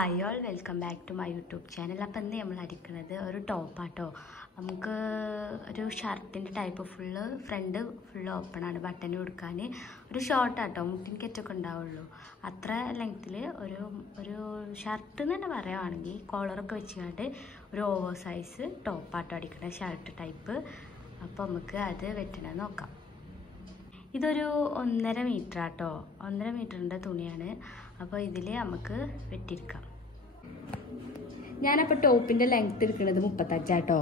Hi all welcome back to my YouTube channel. അപ്പം ഇന്ന് നമ്മൾ അടിക്കുന്നത് ഒരു ടോപ്പാട്ടോ. നമുക്ക് ഒരു ഷർട്ടിൻ്റെ ടൈപ്പ് ഫ്രണ്ട് ഫുള്ള് ഓപ്പണാണ്, ബട്ടൺ കൊടുക്കാൻ. ഒരു ഷോർട്ടാട്ടോ, മുട്ടിൻ കെറ്റൊക്കെ ഉണ്ടാവുള്ളൂ. അത്ര ലെങ്ത്തിൽ ഒരു ഷർട്ട് എന്ന് തന്നെ പറയുകയാണെങ്കിൽ കോളറൊക്കെ വെച്ചുകൊണ്ട് ഒരു ഓവർ സൈസ് ടോപ്പാട്ടോ അടിക്കുന്ന ഷർട്ട് ടൈപ്പ്. അപ്പോൾ നമുക്ക് അത് വെട്ടണമെന്ന് നോക്കാം. ഇതൊരു 1.5 മീറ്റർ ആട്ടോ, 1.5 മീറ്ററിൻ്റെ തുണിയാണ്. അപ്പോൾ ഇതിൽ നമുക്ക് വെട്ടിയെടുക്കാം. ഞാനപ്പോൾ ടോപ്പിൻ്റെ ലെങ്ത്ത് എടുക്കുന്നത് 35 ആട്ടോ.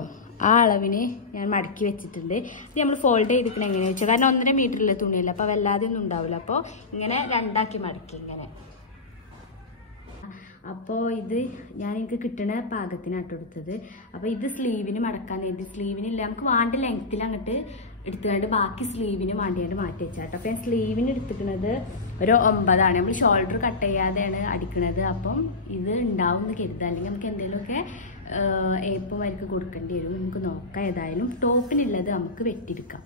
ആ അളവിന് ഞാൻ മടക്കി വെച്ചിട്ടുണ്ട്. ഇത് നമ്മൾ ഫോൾഡ് ചെയ്തിരിക്കണം എങ്ങനെയാണെന്ന് വെച്ചാൽ, കാരണം 1.5 മീറ്ററിലെ തുണിയല്ല, അപ്പോൾ വല്ലാതെ ഒന്നും ഉണ്ടാവില്ല. അപ്പോൾ ഇങ്ങനെ രണ്ടാക്കി മടക്കി ഇങ്ങനെ. അപ്പോൾ ഇത് എനിക്ക് കിട്ടുന്ന പാകത്തിനാട്ടോ എടുത്തത്. അപ്പോൾ ഇത് സ്ലീവിന് മടക്കാൻ, ഇത് സ്ലീവിനില്ല, നമുക്ക് വേണ്ട ലെങ്ത്തിൽ അങ്ങോട്ട് എടുത്തുകൊണ്ട് ബാക്കി സ്ലീവിന് വേണ്ടിയാണ്ട് മാറ്റി വെച്ചാട്ടോ. അപ്പോൾ ഞാൻ സ്ലീവിന് എടുത്തിരിക്കുന്നത് ഒരു 9 ആണ്. നമ്മൾ ഷോൾഡർ കട്ട് ചെയ്യാതെയാണ് അടിക്കുന്നത്. അപ്പം ഇത് ഉണ്ടാവും എന്ന് കരുതുക, അല്ലെങ്കിൽ നമുക്ക് എന്തെങ്കിലുമൊക്കെ ഏപ്പം വരക്ക് കൊടുക്കേണ്ടി വരും. നമുക്ക് നോക്കാം. ഏതായാലും ടോപ്പിനുള്ളത് നമുക്ക് വെട്ടിയെടുക്കാം.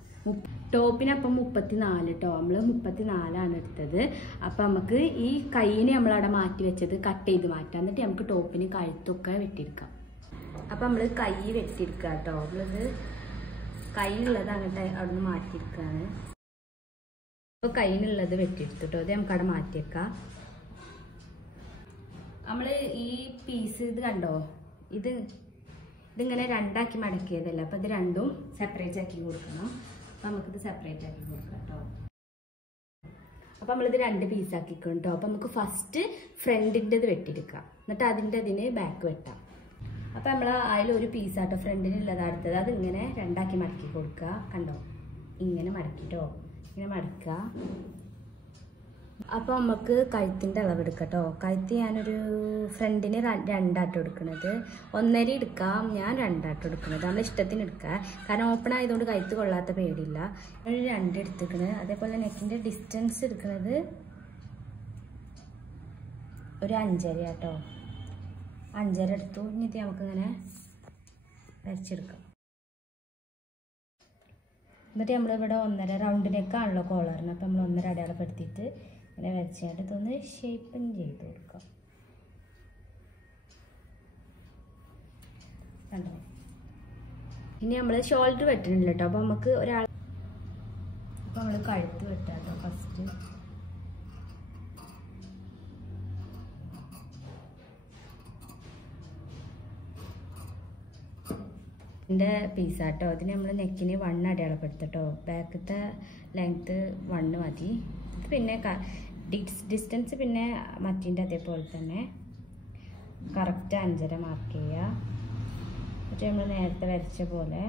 ടോപ്പിനപ്പം 34 കേട്ടോ, നമ്മൾ 34 എടുത്തത്. അപ്പം നമുക്ക് ഈ കൈയിന് നമ്മളവിടെ മാറ്റി വെച്ചത് കട്ട് ചെയ്ത് മാറ്റാം. എന്നിട്ട് നമുക്ക് ടോപ്പിന് കഴുത്തൊക്കെ വെട്ടിയെടുക്കാം. അപ്പം നമ്മൾ കൈ വെട്ടിയെടുക്കുക കേട്ടോ. നമ്മളിത് കൈയിനുള്ളത് അങ്ങോട്ട് അവിടെ നിന്ന് മാറ്റിയെടുക്കുകയാണ്. അപ്പോൾ കൈയിനുള്ളത് വെട്ടിയെടുത്തു കേട്ടോ. ഇത് നമുക്ക് അവിടെ മാറ്റിയേക്കാം. നമ്മൾ ഈ പീസ് ഇത് കണ്ടോ, ഇതിങ്ങനെ രണ്ടാക്കി മടക്കിയതല്ല. അപ്പോൾ ഇത് രണ്ടും സെപ്പറേറ്റ് ആക്കി കൊടുക്കണം. അപ്പോൾ നമുക്കിത് സെപ്പറേറ്റ് ആക്കി കൊടുക്കാം കേട്ടോ. അപ്പോൾ നമ്മളിത് 2 പീസാക്കിക്കും കേട്ടോ. അപ്പോൾ നമുക്ക് ഫസ്റ്റ് ഫ്രണ്ടിൻ്റെത് വെട്ടിയെടുക്കാം, എന്നിട്ട് അതിന് ബാക്ക് വെട്ടാം. അപ്പോൾ നമ്മൾ അതിലൊരു പീസാട്ടോ ഫ്രണ്ടിനുള്ളത് അടുത്തത്. അതിങ്ങനെ രണ്ടാക്കി മടക്കി കൊടുക്കുക. കണ്ടോ, ഇങ്ങനെ മടക്കിട്ടോ, ഇങ്ങനെ മടക്കുക. അപ്പോൾ നമുക്ക് കഴുത്തിൻ്റെ അളവെടുക്കാം കേട്ടോ. കഴുത്ത് ഞാനൊരു ഫ്രണ്ടിന് 2 ആട്ടോ എടുക്കുന്നത്. 1.5 എടുക്കാം, ഞാൻ 2 ആട്ടോ എടുക്കുന്നത്. നമ്മൾ ഇഷ്ടത്തിന് എടുക്കുക, കാരണം ഓപ്പൺ ആയതുകൊണ്ട് കഴുത്ത് കൊള്ളാത്ത പേടിയില്ല. ഒരു 2 എടുത്തിരിക്കുന്നത്. അതേപോലെ നെക്കിൻ്റെ ഡിസ്റ്റൻസ് എടുക്കുന്നത് ഒരു 5.5 ആട്ടോ. 5.5 എടുത്തു. ഇനി നമുക്കിങ്ങനെ വരച്ചെടുക്കാം. എന്നിട്ട് നമ്മളിവിടെ 1.5 റൗണ്ട് നെക്കാണല്ലോ കോളറിന്. അപ്പം നമ്മൾ 1.5 അടയാളപ്പെടുത്തിയിട്ട് ഇങ്ങനെ വരച്ചായിട്ട് ഇതൊന്ന് ഷേപ്പും ചെയ്ത് കൊടുക്കാം. കണ്ടോ, ഇനി നമ്മൾ ഷോൾഡർ വെട്ടണില്ല കേട്ടോ. അപ്പോൾ നമുക്ക് അപ്പോൾ നമ്മൾ കഴുത്ത് വെട്ടാം കേട്ടോ ഫസ്റ്റ്. ഇതിൻ്റെ പീസാട്ടോ. അതിന് നമ്മൾ നെക്കിന് 1 അടയാളപ്പെടുത്തട്ടോ. ബാക്കത്തെ ലെങ്ത്ത് 1 മതി. ഇത് പിന്നെ ഡിസ്റ്റൻസ് പിന്നെ മറ്റിൻ്റെ അതേപോലെ തന്നെ കറക്റ്റ് 5.5 മാർക്ക് ചെയ്യുക. എന്നിട്ട് നമ്മൾ നേരത്തെ വരച്ച പോലെ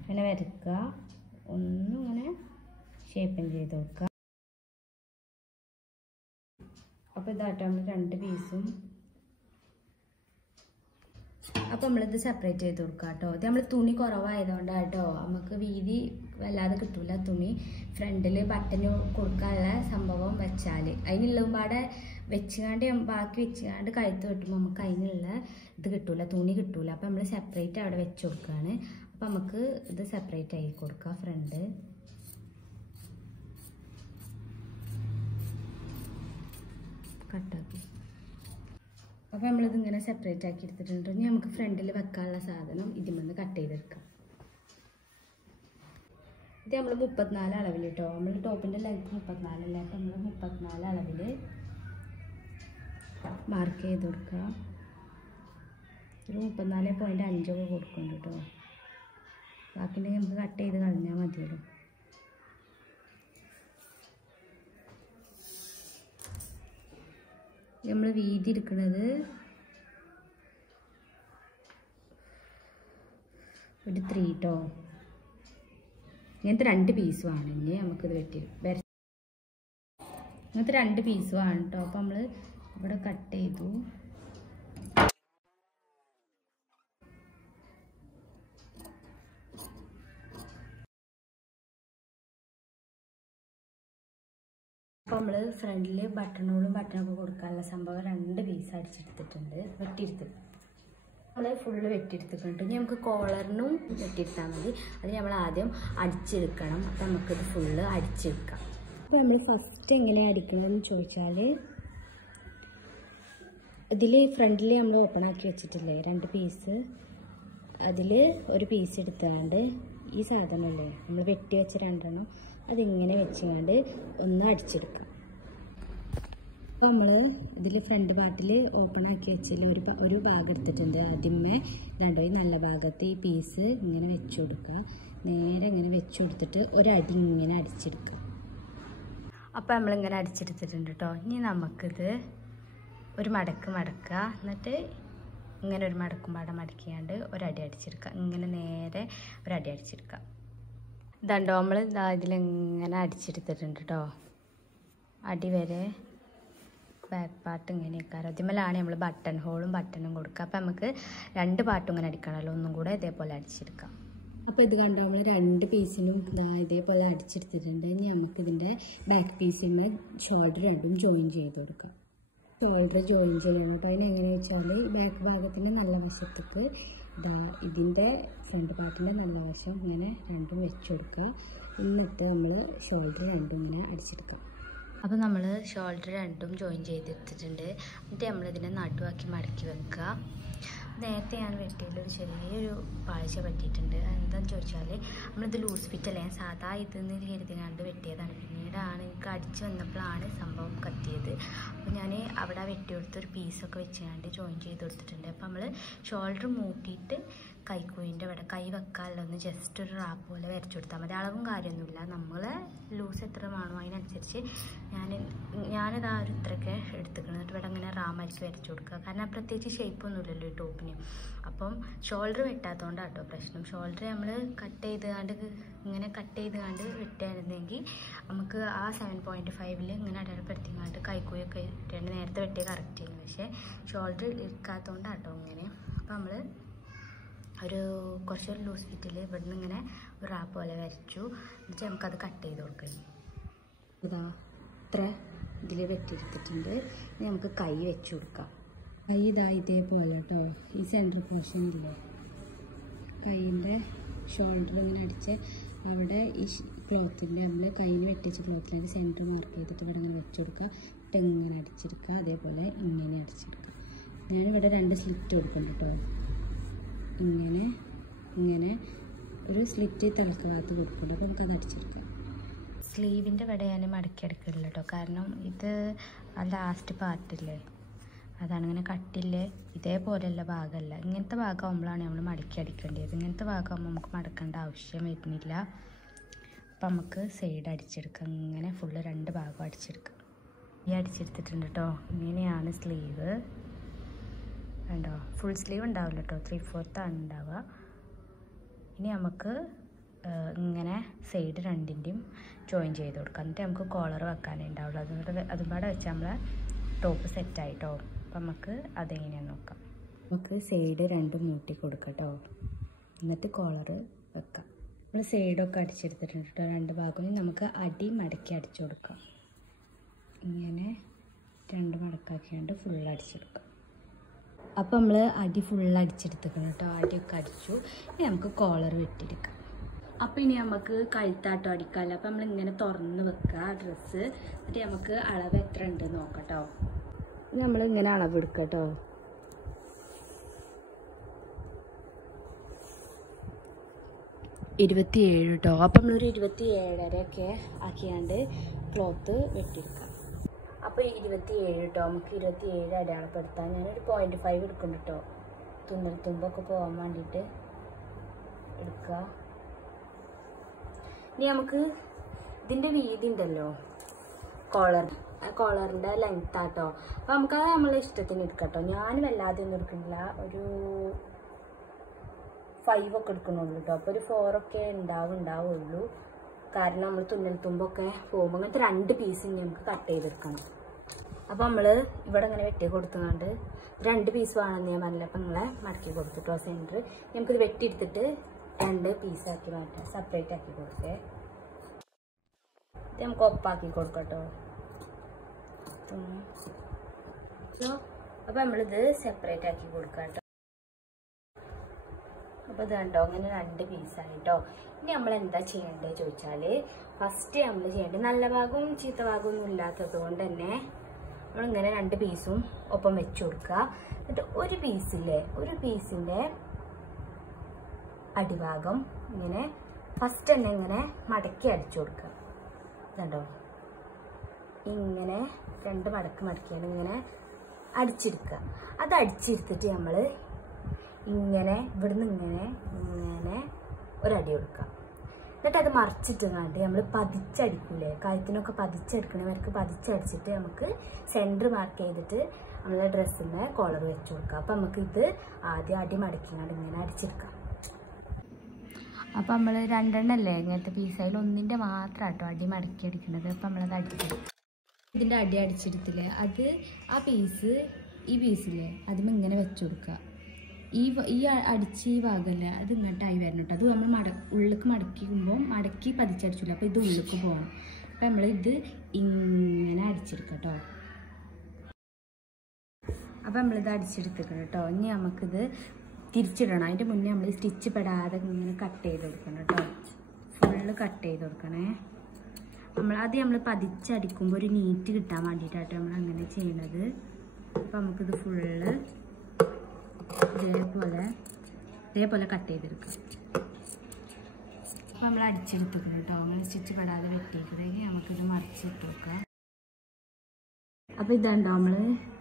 ഇങ്ങനെ വരയ്ക്കുക. ഒന്നും ഇങ്ങനെ ഷേപ്പും ചെയ്ത് കൊടുക്കുക. അപ്പോൾ ഇതാട്ടോ നമ്മൾ 2 പീസും. അപ്പോൾ നമ്മളിത് സെപ്പറേറ്റ് ചെയ്ത് കൊടുക്കാം കേട്ടോ. ഇത് നമ്മൾ തുണി കുറവായതുകൊണ്ടാട്ടോ, നമുക്ക് വീതി വല്ലാതെ കിട്ടില്ല. തുണി ഫ്രണ്ടിൽ ബട്ടന് കൊടുക്കാനുള്ള സംഭവം വെച്ചാൽ അതിനുള്ളതും പാടെ വെച്ചുകൊണ്ട് ബാക്കി വെച്ചുകൊണ്ട് കഴുത്ത് വെട്ടുമ്പോൾ നമുക്ക് അതിനുള്ള ഇത് കിട്ടില്ല, തുണി കിട്ടില്ല. അപ്പോൾ നമ്മൾ സെപ്പറേറ്റ് അവിടെ വെച്ച് കൊടുക്കുകയാണ്. അപ്പോൾ നമുക്ക് ഇത് സെപ്പറേറ്റ് ആക്കി കൊടുക്കാം. ഫ്രണ്ട് കട്ടാക്കി. അപ്പോൾ നമ്മളിതിങ്ങനെ സെപ്പറേറ്റ് ആക്കി എടുത്തിട്ടുണ്ട്. ഇനി നമുക്ക് ഫ്രണ്ടിൽ വെക്കാനുള്ള സാധനം ഇതിൽ കട്ട് ചെയ്തെടുക്കാം. ഇത് നമ്മൾ 34 അളവിൽ കേട്ടോ. നമ്മൾ ടോപ്പിൻ്റെ ലെങ്ത്ത് 34 അല്ല, അപ്പോൾ നമ്മൾ 34 അളവിൽ മാർക്ക് ചെയ്ത് കൊടുക്കുക. ഒരു 34.5 ഒക്കെ കൊടുക്കുന്നുണ്ട് കേട്ടോ. ബാക്കിയുണ്ടെങ്കിൽ നമുക്ക് കട്ട് ചെയ്ത് കളഞ്ഞാൽ മതിയല്ലോ. നമ്മൾ വീതി എടുക്കുന്നത് ഒരു 3 കേട്ടോ. ഇങ്ങനത്തെ 2 പീസും ആണ്. ഇനി നമുക്കിത് ഇങ്ങനത്തെ 2 പീസും ആണ് കേട്ടോ. അപ്പോൾ നമ്മൾ ഇവിടെ കട്ട് ചെയ്തു. അപ്പോൾ നമ്മൾ ഫ്രണ്ടിൽ ബട്ടണൊക്കെ കൊടുക്കാനുള്ള സംഭവം 2 പീസ് അടിച്ചെടുത്തിട്ടുണ്ട്, വെട്ടിയെടുത്ത്. നമ്മൾ ഫുള്ള് വെട്ടിയെടുത്തിട്ടുണ്ട്. ഇനി നമുക്ക് കോളറിനും വെട്ടിയെടുത്താൽ മതി. അത് നമ്മൾ ആദ്യം അടിച്ചെടുക്കണം. അപ്പോൾ നമുക്കിത് ഫുള്ള് അടിച്ചെടുക്കാം. അപ്പോൾ നമ്മൾ ഫസ്റ്റ് എങ്ങനെ അടിക്കണമെന്ന് ചോദിച്ചാൽ, ഇതിൽ ഫ്രണ്ടിൽ നമ്മൾ ഓപ്പൺ ആക്കി വെച്ചിട്ടില്ലേ 2 പീസ്, അതിൽ ഒരു പീസ് എടുത്തുകൊണ്ട് ഈ സാധനമല്ലേ നമ്മൾ വെട്ടി വെച്ച 2 അതിങ്ങനെ വെച്ചുകൊണ്ട് ഒന്ന് അടിച്ചെടുക്കാം. അപ്പോൾ നമ്മൾ ഇതിൽ ഫ്രണ്ട് പാർട്ടിൽ ഓപ്പൺ ആക്കി വെച്ചതിൽ ഒരു ഭാഗം എടുത്തിട്ടുണ്ട്. ആദ്യമേ രണ്ടുപോയി നല്ല ഭാഗത്ത് ഈ പീസ് ഇങ്ങനെ വെച്ച് കൊടുക്കുക. നേരെ ഇങ്ങനെ വെച്ച് കൊടുത്തിട്ട് ഒരടി ഇങ്ങനെ അടിച്ചെടുക്കുക. അപ്പോൾ നമ്മളിങ്ങനെ അടിച്ചെടുത്തിട്ടുണ്ട് കേട്ടോ. ഇനി നമുക്കിത് ഒരു മടക്കുക, എന്നിട്ട് ഇങ്ങനെ ഒരു മടക്കിയാണ്ട് ഒരടി അടിച്ചെടുക്കുക. ഇങ്ങനെ നേരെ ഒരടി അടിച്ചെടുക്കുക. ഇതുണ്ടോ, നമ്മൾ ഇതിലിങ്ങനെ അടിച്ചെടുത്തിട്ടുണ്ട് കേട്ടോ. അടി വരെ ബാക്ക് പാർട്ട് ഇങ്ങനെയൊക്കെ അതിമേലാണ് നമ്മൾ ബട്ടണും കൊടുക്കുക. അപ്പോൾ നമുക്ക് 2 പാർട്ടും ഇങ്ങനെ അടിക്കണമല്ലോ, ഒന്നും കൂടെ ഇതേപോലെ അടിച്ചെടുക്കാം. അപ്പോൾ ഇത് കണ്ടോ, നമ്മൾ 2 പീസിനും ഇതേപോലെ അടിച്ചെടുത്തിട്ടുണ്ട്. ഇനി നമുക്കിതിൻ്റെ ബാക്ക് പീസിന്മേൽ ഷോൾഡർ 2ഉം ജോയിൻ ചെയ്ത് കൊടുക്കാം. ഷോൾഡർ ജോയിൻ ചെയ്യണം കേട്ടോ. അതിനെങ്ങനെയാണെന്ന് വെച്ചാൽ ബാക്ക് ഭാഗത്തിൻ്റെ നല്ല വശത്തേക്ക് ഇതിൻ്റെ ഫ്രണ്ട് പാർട്ടിൻ്റെ നല്ല വശം ഇങ്ങനെ 2ഉം വെച്ച് കൊടുക്കുക. എന്നിട്ട് നമ്മൾ ഷോൾഡർ 2ഉം ഇങ്ങനെ അടിച്ചെടുക്കാം. അപ്പോൾ നമ്മൾ ഷോൾഡർ 2ഉം ജോയിൻ ചെയ്തെടുത്തിട്ടുണ്ട്. എന്നിട്ട് നമ്മളിതിനെ നടുവാക്കി മടക്കി വെക്കുക. നേരത്തെ ഞാൻ വെട്ടിയതിലൊരു ചെറിയൊരു പാഴ്ച പറ്റിയിട്ടുണ്ട്. എന്താണെന്ന് ചോദിച്ചാൽ, നമ്മളിത് ലൂസ് ഫിറ്റല്ലേ, ഞാൻ സാധാ ഇതെന്ന് കരുതിനാണ്ട് വെട്ടിയതാണ്. പിന്നീടാണ് എനിക്ക് അടിച്ച് വന്നപ്പോഴാണ് സംഭവം കത്തിയത്. അപ്പോൾ ഞാൻ അവിടെ വെട്ടിയെടുത്തൊരു പീസൊക്കെ വെച്ചാണ്ട് ജോയിൻ ചെയ്ത് കൊടുത്തിട്ടുണ്ട്. അപ്പോൾ നമ്മൾ ഷോൾഡർ മൂട്ടിയിട്ട് കൈക്കുഴിൻ്റെ അവിടെ കൈ വെക്കാനുള്ള ഒന്ന് ജസ്റ്റ് ഒരു റാപ്പ് പോലെ വരച്ചു കൊടുത്താൽ മതി. അളവും കാര്യമൊന്നുമില്ല, നമ്മൾ ലൂസ് എത്ര വേണോ അതിനനുസരിച്ച് ഞാനിതാ ഒരു ഇത്രയൊക്കെ എടുത്തിക്കണം. എന്നിട്ട് ഇവിടെ അങ്ങനെ റാമായിരിക്കും വരച്ചു കൊടുക്കുക. കാരണം പ്രത്യേകിച്ച് ഷേപ്പൊന്നുമില്ലല്ലോ ഈ ടോപ്പിന്. അപ്പം ഷോൾഡർ വെട്ടാത്തതുകൊണ്ടാണ് കേട്ടോ പ്രശ്നം. ഷോൾഡർ നമ്മൾ ഇങ്ങനെ കട്ട് ചെയ്ത് കണ്ട് വെട്ടായിരുന്നെങ്കിൽ നമുക്ക് ആ 7.5 ഇങ്ങനെ അടയാളപ്പെടുത്തിങ്ങാണ്ട് കൈക്കുയൊക്കെ ഇട്ടിട്ട് നേരത്തെ വെട്ടിയ കറക്റ്റ് ചെയ്യുന്നു. പക്ഷേ ഷോൾഡർ ഇരിക്കാത്തതുകൊണ്ടാണ് കേട്ടോ ഇങ്ങനെ. അപ്പം നമ്മൾ കുറച്ചൊരു ലൂസ് ഫിറ്റിൽ ഇവിടുന്ന് ഇങ്ങനെ ഒരു റാപ്പ് പോലെ വരച്ചു. എന്നിട്ട് നമുക്കത് കട്ട് ചെയ്ത് കൊടുക്കണം. ഇത്ര ഇതിൽ വെട്ടിയെടുത്തിട്ടുണ്ട്. ഇനി നമുക്ക് കൈ വെച്ച് കൊടുക്കാം. കൈ ഇതേപോലെ കേട്ടോ. ഈ സെൻറ്റർ പോർഷൻ ഇല്ലേ, കൈയിൻ്റെ ഷോൾഡർ ഇങ്ങനെ അടിച്ച് അവിടെ ഈ ക്ലോത്തിൻ്റെ നമ്മൾ കയ്യിൽ വെട്ടിച്ച ക്ലോത്തിൻ്റെ സെൻറ്റർ മാർക്ക് ചെയ്തിട്ട് ഇവിടെ ഇങ്ങനെ വെച്ച് കൊടുക്കുക. എന്നിട്ട് ഇങ്ങനെ അടിച്ചെടുക്കുക. അതേപോലെ ഇങ്ങനെ അടിച്ചെടുക്കുക. ഞാനിവിടെ 2 സ്ലിറ്റ് കൊടുക്കുന്നുണ്ട് കേട്ടോ. ഇങ്ങനെ ഒരു സ്ലിറ്റ് തലക്കകത്ത് കൊടുക്കുന്നുണ്ട്. അപ്പോൾ നമുക്കത് അടിച്ചെടുക്കാം. സ്ലീവിൻ്റെ ഇവിടെ ഞാൻ മടക്കി എടുക്കില്ല കേട്ടോ. കാരണം ഇത് ലാസ്റ്റ് പാർട്ടില്ലേ, അതാണ് ഇങ്ങനെ കട്ടില്ലേ, ഇതേപോലെയുള്ള ഭാഗമല്ല. ഇങ്ങനത്തെ ഭാഗമാകുമ്പോഴാണ് നമ്മൾ മടക്കി അടിക്കേണ്ടത്. ഇങ്ങനത്തെ ഭാഗമാകുമ്പോൾ നമുക്ക് മടക്കേണ്ട ആവശ്യം വരുന്നില്ല. അപ്പം നമുക്ക് സൈഡ് അടിച്ചെടുക്കാം. ഇങ്ങനെ ഫുള്ള് 2 ഭാഗം അടിച്ചെടുക്കാം. ഈ അടിച്ചെടുത്തിട്ടുണ്ട് കേട്ടോ. ഇങ്ങനെയാണ് സ്ലീവ്. കണ്ടോ, ഫുൾ സ്ലീവ് ഉണ്ടാവില്ല കേട്ടോ, 3/4 ഉണ്ടാവുക. ഇനി നമുക്ക് ഇങ്ങനെ സൈഡ് 2ൻ്റെയും ജോയിൻ ചെയ്ത് കൊടുക്കാം. എന്നിട്ട് നമുക്ക് കോളർ വെക്കാനേ ഉണ്ടാവുള്ളൂ. അതുപാടെ വെച്ച് നമ്മൾ ടോപ്പ് സെറ്റായിട്ടോ. അപ്പം നമുക്ക് അതെങ്ങനെയാണെന്ന് നോക്കാം. നമുക്ക് സൈഡ് 2 മൂട്ടി കൊടുക്കാം കേട്ടോ. എന്നിട്ട് കോളർ വെക്കാം. നമ്മൾ സൈഡൊക്കെ അടിച്ചെടുത്തിട്ടുണ്ട് കേട്ടോ. 2 ഭാഗവും നമുക്ക് അടി മടക്കി അടിച്ചു കൊടുക്കാം. ഇങ്ങനെ 2 മടക്കാക്കിയാണ്ട് ഫുൾ അടിച്ചെടുക്കാം. അപ്പോൾ നമ്മൾ അടി ഫുൾ അടിച്ചെടുത്തിക്കണം കേട്ടോ. അടിയൊക്കെ അടിച്ചു. ഇനി നമുക്ക് കോളർ വെട്ടിയെടുക്കാം. അപ്പോൾ ഇനി നമുക്ക് കഴുത്താട്ടോ അടിക്കാമല്ലോ. അപ്പോൾ നമ്മളിങ്ങനെ തുറന്ന് വെക്കുക ഡ്രസ്സ്. എന്നിട്ട് നമുക്ക് അളവ് എത്ര ഉണ്ട് നോക്കാം കേട്ടോ. നമ്മളിങ്ങനെ അളവ് എടുക്കുക കേട്ടോ. 27 കേട്ടോ. അപ്പം നമ്മളൊരു 27.5 ആക്കിയാണ്ട് ക്ലോത്ത് വെട്ടിയെടുക്കാം. അപ്പോൾ 27 കേട്ടോ. നമുക്ക് 27 അടയാളപ്പെടുത്താം. ഞാനൊരു 0.5 എടുക്കുന്നുണ്ട് കേട്ടോ. തുമ്പൊക്കെ പോകാൻ വേണ്ടിയിട്ട് എടുക്കുക. ഇനി നമുക്ക് ഇതിൻ്റെ വീതി ഉണ്ടല്ലോ, കോളറിൻ്റെ ലെങ്ത് ആട്ടോ. അപ്പോൾ നമുക്കത് നമ്മളെ ഇഷ്ടത്തിന് എടുക്കാം കേട്ടോ. ഞാൻ വല്ലാതെ ഒന്നും എടുക്കുന്നില്ല, ഒരു 5 ഒക്കെ എടുക്കണുള്ളൂ കേട്ടോ. അപ്പോൾ ഒരു 4 ഒക്കെ ഉണ്ടാവുള്ളൂ. കാരണം നമ്മൾ തുമ്പൊക്കെ പോകുമ്പോൾ അങ്ങനത്തെ 2 പീസ് നമുക്ക് കട്ട് ചെയ്തെടുക്കണം. അപ്പോൾ നമ്മൾ ഇവിടെ ഇങ്ങനെ വെട്ടി കൊടുത്തുകൊണ്ട് 2 പീസ് വേണമെന്ന് ഞാൻ പറഞ്ഞില്ല. അപ്പം നിങ്ങളെ മടക്കി കൊടുത്തിട്ടോ സെൻറ്റർ. നമുക്കിത് വെട്ടിയെടുത്തിട്ട് 2 പീസാക്കി മാറ്റാം, സെപ്പറേറ്റ് ആക്കി കൊടുക്കേ. ഇത് നമുക്ക് ഒപ്പാക്കി കൊടുക്കട്ടോ. അപ്പോൾ നമ്മളിത് സെപ്പറേറ്റ് ആക്കി കൊടുക്കാം കേട്ടോ. അപ്പോൾ ഇത് കണ്ടോ അങ്ങനെ 2 പീസായിട്ടോ. ഇനി നമ്മൾ എന്താ ചെയ്യേണ്ടത് ചോദിച്ചാൽ ഫസ്റ്റ് നമ്മൾ ചെയ്യേണ്ടത് നല്ല ഭാഗവും ചീത്ത ഭാഗവും ഒന്നും ഇല്ലാത്തത് കൊണ്ട് തന്നെ നമ്മളിങ്ങനെ 2 പീസും ഒപ്പം വെച്ച് കൊടുക്കുക. എന്നിട്ട് ഒരു പീസിൻ്റെ അടിഭാഗം ഇങ്ങനെ ഫസ്റ്റ് തന്നെ ഇങ്ങനെ മടക്കി അടിച്ചു കൊടുക്കുക. ഇതുണ്ടോ ഇങ്ങനെ 2 മടക്കിയാണ് ഇങ്ങനെ അടിച്ചെടുക്കുക. അത് അടിച്ചെടുത്തിട്ട് നമ്മൾ ഇങ്ങനെ ഇവിടുന്ന് ഇങ്ങനെ ഒരടി കൊടുക്കുക. എന്നിട്ട് അത് മറിച്ചിട്ടുങ്ങാണ്ട് നമ്മൾ പതിച്ചടിക്കൂലേ, കഴുത്തിനൊക്കെ പതിച്ചെടുക്കണവർക്ക് പതിച്ചടിച്ചിട്ട് നമുക്ക് സെൻറ്റർ മാർക്ക് ചെയ്തിട്ട് നമ്മളെ ഡ്രസ്സിന് കോളർ വെച്ച് കൊടുക്കുക. അപ്പം നമുക്ക് ഇത് ആദ്യം അടി മടക്കിങ്ങാണ്ട് ഇങ്ങനെ അടിച്ചെടുക്കാം. അപ്പം നമ്മൾ 2 എണ്ണല്ലേ ഇങ്ങനത്തെ പീസായാൽ ഒന്നിൻ്റെ മാത്രം കേട്ടോ അടി മടക്കി അടിക്കുന്നത്. അപ്പം നമ്മളത് അടിച്ചെടുക്കും. ഇതിൻ്റെ അടി അടിച്ചെടുത്തില്ലേ, അത് ആ പീസ് ഈ പീസില്ലേ അതിന് ഇങ്ങനെ വെച്ച് കൊടുക്കുക. ഈ അടിച്ച് ഈ ഭാഗമല്ലേ അത് ഇങ്ങോട്ടായി വരണം കേട്ടോ. അത് നമ്മൾ ഉള്ളിലേക്ക് മടക്കിക്കുമ്പോൾ മടക്കി പതിച്ചടിച്ചില്ല, അപ്പോൾ ഇത് ഉള്ളിലേക്ക് പോകണം. അപ്പം നമ്മൾ ഇത് ഇങ്ങനെ അടിച്ചെടുക്കാം കേട്ടോ. അപ്പം നമ്മളിത് അടിച്ചെടുത്തിക്കണം കേട്ടോ. ഇനി നമുക്കിത് തിരിച്ചിടണം. അതിൻ്റെ മുന്നേ നമ്മൾ സ്റ്റിച്ച് പെടാതെ ഇങ്ങനെ കട്ട് ചെയ്ത് കൊടുക്കണം കേട്ടോ. ഫുള്ള് കട്ട് ചെയ്ത് കൊടുക്കണേ. നമ്മൾ പതിച്ചടിക്കുമ്പോൾ ഒരു നീറ്റ് കിട്ടാൻ വേണ്ടിയിട്ടാട്ടോ നമ്മൾ അങ്ങനെ ചെയ്യണത്. അപ്പം നമുക്കിത് ഫുള്ള് ഇതേപോലെ കട്ട് ചെയ്തെടുക്കാം. അപ്പം നമ്മൾ അടിച്ചെടുത്തിക്കണം കേട്ടോ. നമ്മൾ സ്റ്റിച്ച് പെടാതെ വെട്ടിയേക്കണെങ്കിൽ നമുക്കിത് മറിച്ചിട്ട് വെക്കാം. അപ്പം ഇതുണ്ടോ നമ്മൾ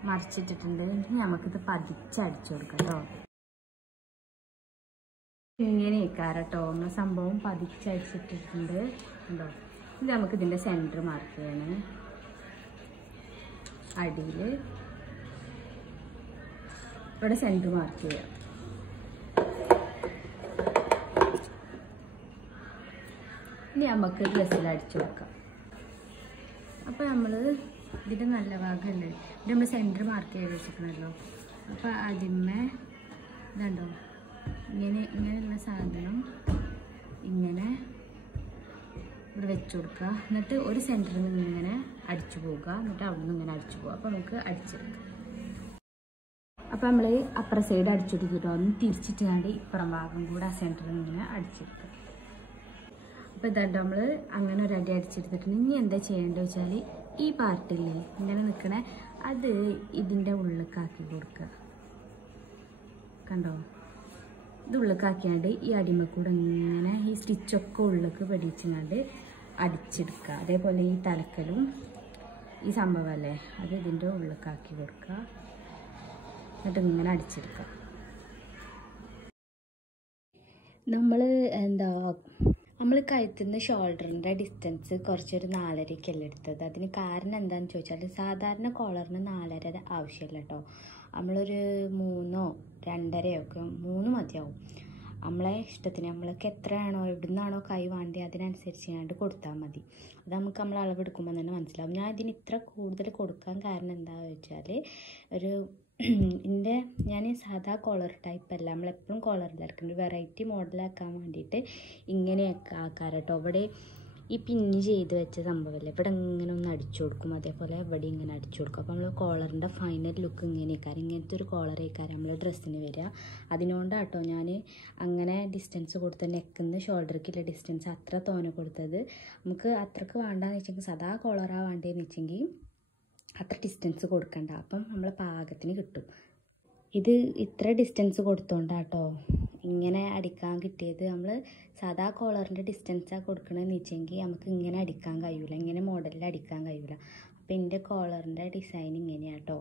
മറിച്ചിട്ടിട്ടുണ്ട്. നമുക്കിത് പതിച്ചടിച്ചു കൊടുക്കാം കേട്ടോ. ഇങ്ങനെ കേട്ടോ നമ്മൾ സംഭവം പതിച്ചടിച്ചിട്ടിട്ടുണ്ട് ഉണ്ടോ. ഇത് നമുക്ക് ഇതിൻ്റെ സെൻറ്റർ മാർക്ക് ചെയ്യണം. അടിയിൽ ഇവിടെ സെൻറ്റർ മാർക്ക് ചെയ്യാം. ഇനി നമുക്ക് ഡ്രസ്സിൽ അടിച്ചു കൊടുക്കാം. അപ്പോൾ നമ്മൾ ഇതിൻ്റെ നല്ല ഭാഗമല്ലേ ഇത് നമ്മൾ സെൻറ്റർ മാർക്ക് ചെയ്ത് വെച്ചിരിക്കണമല്ലോ. അപ്പോൾ അതിന്മേ ഇതുണ്ടോ ഇങ്ങനെയുള്ള സാധനം ഇങ്ങനെ ഇവിടെ വെച്ച് കൊടുക്കുക. എന്നിട്ട് ഒരു സെൻറ്ററിൽ നിന്ന് ഇങ്ങനെ അടിച്ചു പോവുക. എന്നിട്ട് അവിടെ നിന്ന് ഇങ്ങനെ അടിച്ചു പോകുക. അപ്പോൾ നമുക്ക് അടിച്ചെടുക്കാം. അപ്പോൾ നമ്മൾ അപ്പുറ സൈഡ് അടിച്ചെടുത്തിട്ടോ ഒന്ന് തിരിച്ചിട്ട് കണ്ട് ഇപ്പുറം ഭാഗം കൂടെ ആ സെൻറ്ററിൽ ഇങ്ങനെ അടിച്ചെടുക്കുക. അപ്പോൾ ഇതായിട്ട് നമ്മൾ അങ്ങനെ ഒരു അടി അടിച്ചെടുത്തിട്ടുണ്ട്. ഇനി എന്താ ചെയ്യേണ്ടത് വെച്ചാൽ ഈ പാർട്ടില്ലേ ഇങ്ങനെ നിൽക്കണേ അത് ഇതിൻ്റെ ഉള്ളിലേക്കാക്കി കൊടുക്കുക. കണ്ടോ ഇത് ഉള്ളിലേക്കാക്കിയാണ്ട് ഈ അടിമ കൂടെ ഇങ്ങനെ ഈ സ്റ്റിച്ചൊക്കെ ഉള്ളിലേക്ക് പിടിച്ചിങ്ങാണ്ട് അടിച്ചെടുക്കുക. അതേപോലെ ഈ തലക്കലും ഈ സംഭവമല്ലേ അത് ഇതിൻ്റെ ഉള്ളിലേക്കാക്കി കൊടുക്കുക. എന്നിട്ട് ഇങ്ങനെ അടിച്ചെടുക്കുക. നമ്മൾ കഴുത്തുനിന്ന് ഷോൾഡറിൻ്റെ ഡിസ്റ്റൻസ് കുറച്ചൊരു 4.5 എടുത്തത്. അതിന് കാരണം എന്താണെന്ന് ചോദിച്ചാൽ സാധാരണ കോളറിന് 4.5 ആവശ്യമില്ല കേട്ടോ. നമ്മളൊരു 3 മതിയാവും. നമ്മളെ ഇഷ്ടത്തിന് നമ്മൾക്ക് എത്രയാണോ എവിടെ നിന്നാണോ കൈ വേണ്ടി അതിനനുസരിച്ച് ചെയ്യാണ്ട് കൊടുത്താൽ മതി. അത് നമുക്ക് നമ്മൾ അളവെടുക്കുമ്പോൾ തന്നെ മനസ്സിലാവും. ഞാൻ ഇതിന് ഇത്ര കൂടുതൽ കൊടുക്കാൻ കാരണം എന്താണെന്ന് വെച്ചാൽ ഞാൻ സാധാ കോളർ ടൈപ്പ് അല്ല, നമ്മളെപ്പോഴും കോളറിലായിരിക്കും വെറൈറ്റി മോഡലാക്കാൻ വേണ്ടിയിട്ട് ഇങ്ങനെയൊക്കെ ആക്കാറ് കേട്ടോ. ഇവിടെ ഈ പിന്ന് ചെയ്ത് വെച്ച സംഭവമല്ലേ ഇവിടെ ഇങ്ങനെ ഒന്ന് അടിച്ചു കൊടുക്കും. അതേപോലെ ഇവിടെ ഇങ്ങനെ അടിച്ചു കൊടുക്കും. അപ്പോൾ നമ്മൾ കോളറിൻ്റെ ഫൈനൽ ലുക്ക് ഇങ്ങനെയൊക്കെ ഇങ്ങനത്തെ ഒരു കോളറേക്കാരം നമ്മൾ ഡ്രസ്സിന് വരിക. അതിനോണ്ടാട്ടോ ഞാൻ അങ്ങനെ ഡിസ്റ്റൻസ് കൊടുത്ത നെക്കിന്ന് ഷോൾഡർക്കുള്ള ഡിസ്റ്റൻസ് അത്ര തോനെ കൊടുത്തത്. നമുക്ക് അത്രക്ക് വേണ്ടാന്ന് വെച്ചെങ്കിൽ സാധാ കോളറാ വേണ്ടതെന്ന് വെച്ചെങ്കിൽ അത്ര ഡിസ്റ്റൻസ് കൊടുക്കണ്ട. അപ്പം നമ്മൾ പാകത്തിന് കിട്ടും. ഇത് ഇത്ര ഡിസ്റ്റൻസ് കൊടുത്തോണ്ടാട്ടോ ഇങ്ങനെ അടിക്കാൻ കിട്ടിയത്. നമ്മൾ സാധാ കോളറിൻ്റെ ഡിസ്റ്റൻസാണ് കൊടുക്കണമെന്ന് വെച്ചെങ്കിൽ നമുക്ക് ഇങ്ങനെ അടിക്കാൻ കഴിയില്ല, ഇങ്ങനെ മോഡലിൽ അടിക്കാൻ കഴിയില്ല. അപ്പം എൻ്റെ കോളറിൻ്റെ ഡിസൈൻ ഇങ്ങനെയാട്ടോ.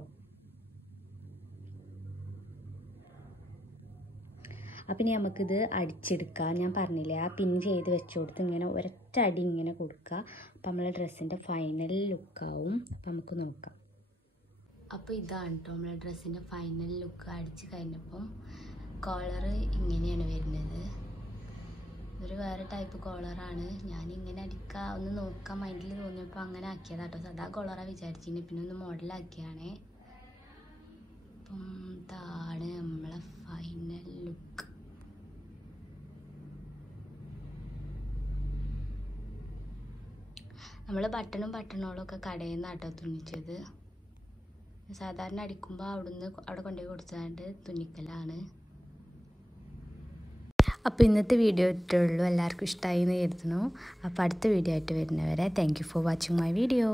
അപ്പം ഇനി നമുക്കിത് അടിച്ചെടുക്കാം. ഞാൻ പറഞ്ഞില്ലേ ആ പിൻ ചെയ്ത് വെച്ച് കൊടുത്ത് ഇങ്ങനെ ഒരൊറ്റ അടി ഇങ്ങനെ കൊടുക്കുക. അപ്പം നമ്മളെ ഡ്രസ്സിൻ്റെ ഫൈനൽ ലുക്കാവും. അപ്പം നമുക്ക് നോക്കാം. അപ്പോൾ ഇതാണ് കേട്ടോ നമ്മളെ ഡ്രസ്സിൻ്റെ ഫൈനൽ ലുക്ക്. അടിച്ച് കഴിഞ്ഞപ്പം കോളർ ഇങ്ങനെയാണ് വരുന്നത്. ഒരു വേറെ ടൈപ്പ് കോളറാണ്. ഞാനിങ്ങനെ അടിക്കുക ഒന്ന് നോക്കാൻ മൈൻഡിൽ തോന്നിയപ്പോൾ അങ്ങനെ ആക്കിയതാട്ടോ. സാധാ കോളറാണ് വിചാരിച്ചിന്, പിന്നെ ഒന്ന് മോഡലാക്കിയാണേ. അപ്പം ഇതാണ് നമ്മളെ ഫൈനൽ ലുക്ക്. നമ്മൾ ബട്ടണോളൊക്കെ കടയിൽ നിന്നാട്ടോ തുന്നിച്ചത്. സാധാരണ അടിക്കുമ്പോൾ അവിടെ കൊണ്ടുപോയി കൊടുത്താണ്ട് തുന്നിക്കലാണ്. അപ്പോൾ ഇന്നത്തെ വീഡിയോ ഇട്ടുള്ളൂ. എല്ലാവർക്കും ഇഷ്ടമായി എന്ന് കരുതുന്നു. അപ്പോൾ അടുത്ത വീഡിയോ ആയിട്ട് വരുന്നവരെ thank you for watching my video.